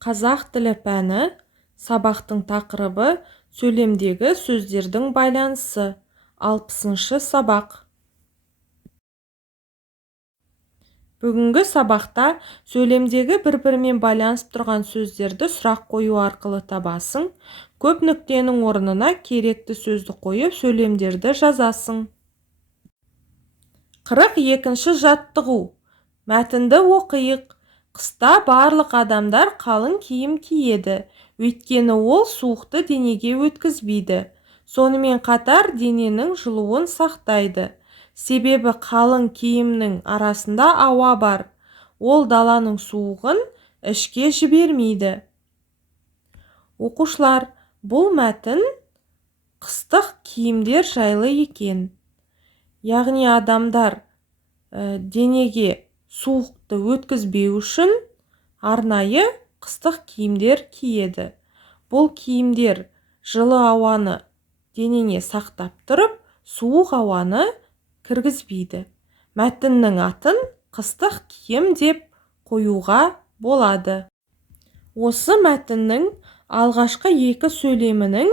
Қазақ тілі пәні сабақтың тақырыбы сөйлемдегі сөздердің байланысы. 60-шы сабақ. Бүгінгі сабақта сөйлемдегі бір-бірімен байланысып тұрған сөздерді сұрақ қою арқылы табасың. Көп нүктенің орнына керекті сөзді қойып сөйлемдерді жазасың. 42-ші жаттығу. Мәтінді оқиық. Қыста барлық адамдар қалың киім киеді, өйткені ол суықты денеге өткізбейді. Сонымен қатар дененің жылуын сақтайды. Себебі қалың киімнің арасында ауа бар. Ол даланың суығын ішке жібермейді. Оқушылар, бұл мәтін қыстық киімдер жайлы екен. Яғни адамдар денеге суықты өткізбеу үшін арнайы қыстық киімдер киеді. Бұл киімдер жылы ауаны денене сақтап тұрып, суық ауаны кіргізбейді. Мәтіннің атын қыстық киім деп қоюға болады. Осы мәтіннің алғашқы екі сөйлемінің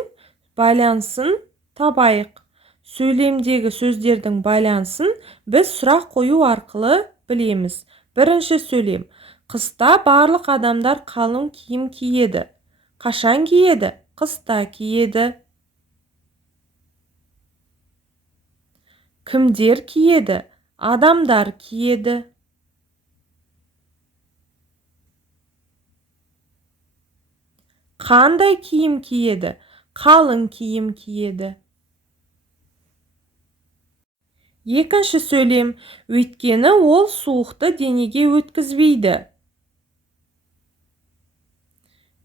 байланысын табайық. Сөйлемдегі сөздердің байланысын біз сұрақ қою арқылы білеміз. Бірінші сөйлем. Қыста барлық адамдар қалың киім киеді. Қашан киеді? Қыста киеді. Кімдер киеді? Адамдар киеді. Қандай киім киеді? Қалың киім киеді. Екінші сөйлем. Өйткені ол суықты денеге өткізбейді.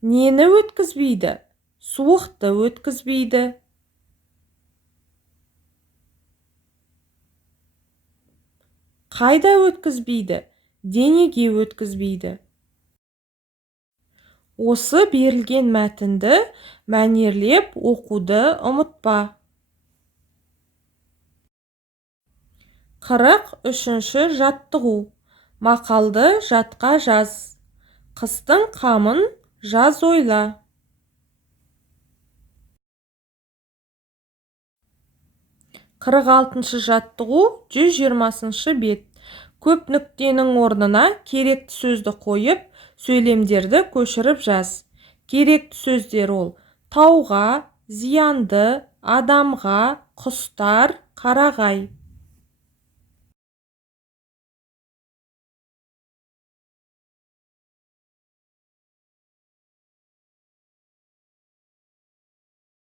Нені өткізбейді? Суықты өткізбейді. Қайда өткізбейді? Денеге өткізбейді. Осы берілген мәтінді мәнерлеп оқуды ұмытпа. 43-ші жаттығу. Мақалды жатқа жаз. Қыстың қамын жаз ойла. 46-шы жаттығу 120-шы бет. Көп нүктенің орнына керекті сөзді қойып, сөйлемдерді көшіріп жаз. Керекті сөздер ол: тауға, зиянды, адамға, құстар, қарағай.